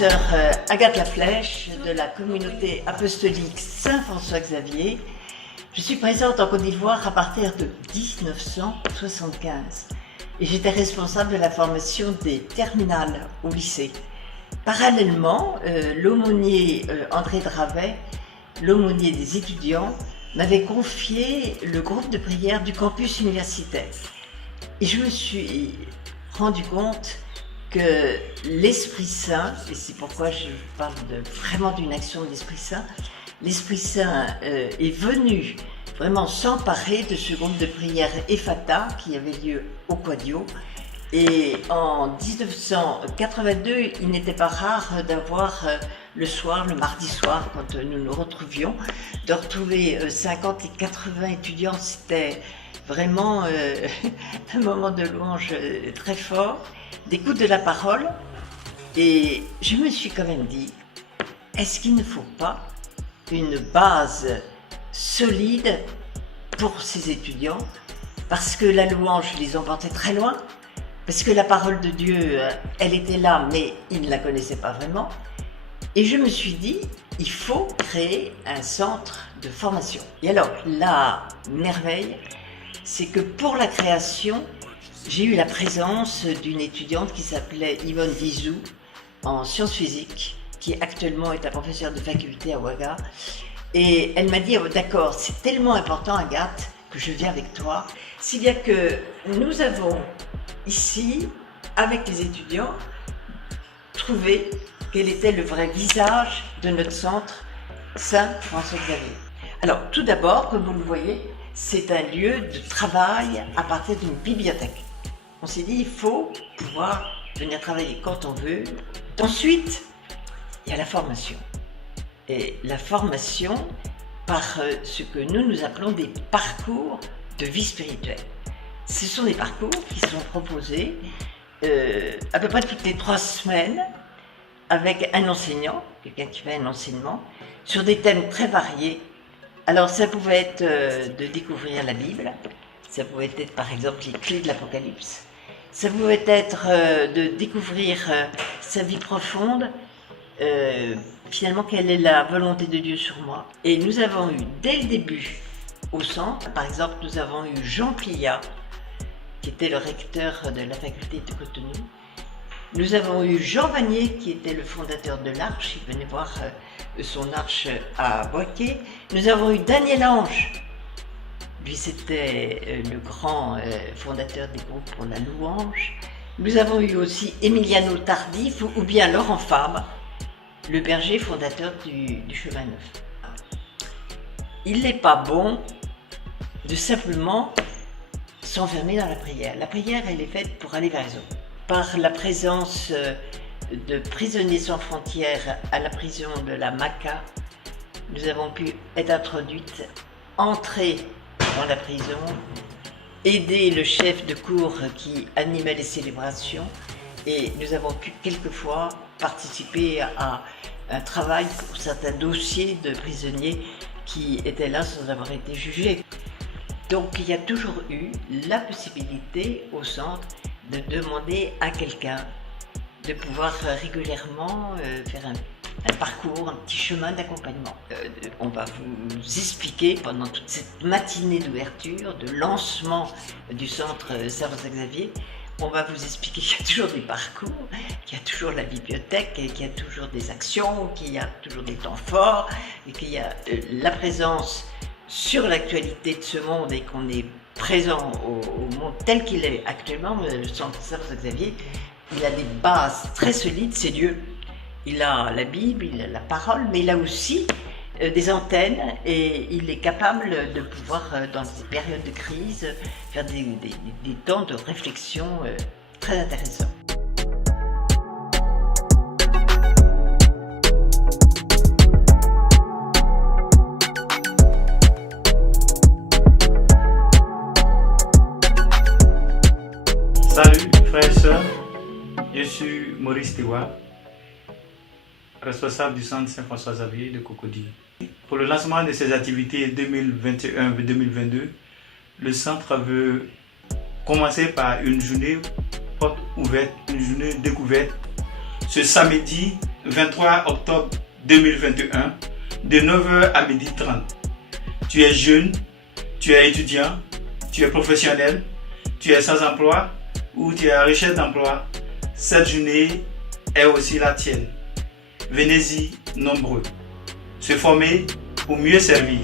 sœur Agathe Laflèche de la communauté apostolique Saint-François-Xavier. Je suis présente en Côte d'Ivoire à partir de 1975 et j'étais responsable de la formation des terminales au lycée. Parallèlement, l'aumônier André Dravet, l'aumônier des étudiants, m'avait confié le groupe de prière du campus universitaire. Et je me suis rendu compte que l'Esprit Saint, et c'est pourquoi je parle vraiment d'une action de l'Esprit Saint, l'Esprit Saint est venu vraiment s'emparer de ce groupe de prière Ephata qui avait lieu au Quadio. Et en 1982, il n'était pas rare d'avoir le soir, le mardi soir, quand nous nous retrouvions, de retrouver 50 et 80 étudiants. C'était vraiment un moment de louange très fort, d'écoute de la parole. Et je me suis quand même dit, est-ce qu'il ne faut pas une base solide pour ces étudiants? Parce que la louange les emportait très loin, parce que la parole de Dieu, elle était là, mais ils ne la connaissaient pas vraiment. Et je me suis dit, il faut créer un centre de formation. Et alors, la merveille, c'est que pour la création, j'ai eu la présence d'une étudiante qui s'appelait Yvonne Vizou en sciences physiques, qui actuellement est un professeur de faculté à Ouaga. Et elle m'a dit, oh, d'accord, c'est tellement important Agathe, que je viens avec toi. Si bien que nous avons ici, avec les étudiants, trouvé quel était le vrai visage de notre centre Saint-François-Xavier. Alors, tout d'abord, comme vous le voyez, c'est un lieu de travail à partir d'une bibliothèque. On s'est dit, il faut pouvoir venir travailler quand on veut. Ensuite, il y a la formation. Et la formation par ce que nous appelons des parcours de vie spirituelle. Ce sont des parcours qui sont proposés à peu près toutes les 3 semaines avec un enseignant, quelqu'un qui fait un enseignement, sur des thèmes très variés. Alors ça pouvait être de découvrir la Bible, ça pouvait être par exemple les clés de l'Apocalypse, ça pouvait être de découvrir sa vie profonde, finalement quelle est la volonté de Dieu sur moi. Et nous avons eu dès le début au centre, par exemple nous avons eu Jean Plia, qui était le recteur de la faculté de Cotonou. Nous avons eu Jean Vanier, qui était le fondateur de l'Arche, il venait voir son Arche à Boaké. Nous avons eu Daniel Ange, lui c'était le grand fondateur des groupes pour la louange. Nous avons eu aussi Emiliano Tardif, ou bien Laurent Fabre, le berger fondateur du Chemin Neuf. Il n'est pas bon de simplement s'enfermer dans la prière. La prière, elle est faite pour aller vers les autres. Par la présence de prisonniers sans frontières à la prison de la Maca, nous avons pu être introduites, entrer dans la prison, aider le chef de cour qui animait les célébrations, et nous avons pu quelquefois participer à un travail pour certains dossiers de prisonniers qui étaient là sans avoir été jugés. Donc il y a toujours eu la possibilité au centre de demander à quelqu'un de pouvoir régulièrement faire un parcours, un petit chemin d'accompagnement. On va vous expliquer pendant toute cette matinée d'ouverture, de lancement du centre Saint-François-Xavier, on va vous expliquer qu'il y a toujours des parcours, qu'il y a toujours la bibliothèque, qu'il y a toujours des actions, qu'il y a toujours des temps forts, et qu'il y a la présence sur l'actualité de ce monde et qu'on est présent au monde tel qu'il est actuellement. Le centre Saint-François-Xavier, il a des bases très solides, c'est Dieu. Il a la Bible, il a la parole, mais il a aussi des antennes et il est capable de pouvoir, dans des périodes de crise, faire des temps de réflexion très intéressants. Salut frères et sœurs, je suis Maurice Tewa, responsable du centre Saint-François-Xavier de Cocody. Pour le lancement de ses activités 2021-2022, le centre veut commencer par une journée porte ouverte, une journée découverte, ce samedi 23 octobre 2021 de 9h à 12h30. Tu es jeune, tu es étudiant, tu es professionnel, tu es sans emploi ou tu es à recherche d'emploi. Cette journée est aussi la tienne. Venez-y nombreux. Se former pour mieux servir.